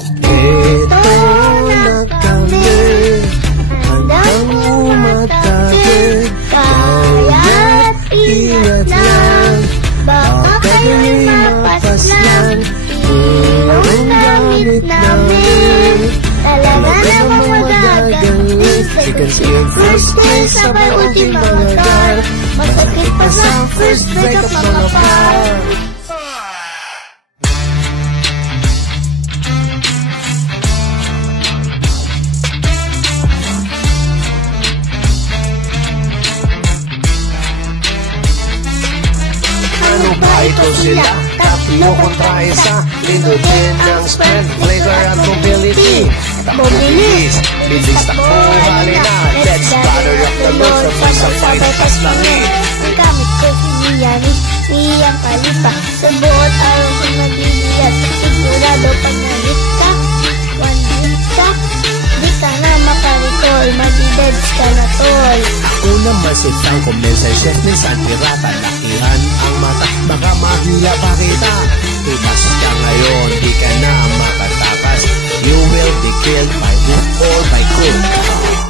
Ito na kami, handang umatabi. Kaya't ingat lang, baka kayo'y mapaslan. Iyong gamit namin, talaga namang magagaling. Second skin, first day, sabay ultim mga gar. Masakit pa sa first breakup mga par. Ano ba ito sila? Tatlo kontra isa. Lindutin ang strength, flavor at mobility. Takbo bilis, bilis takbo halina. Let's gather up the Lord for sa fight pas langit. Ang gamit ko siniyanis, iyang kalipa. Sa buot araw ko nabibiyat. Sigurado pag nalit ka, one hit ka, di ka na makarikol, madideds ka na tol. Ako naman si Franco, minsan chef, minsan pirata. Lakihan ang mata, baka mahila pa kita. Itas ka ngayon, di ka na makatakas. You will be killed by hook or by crook.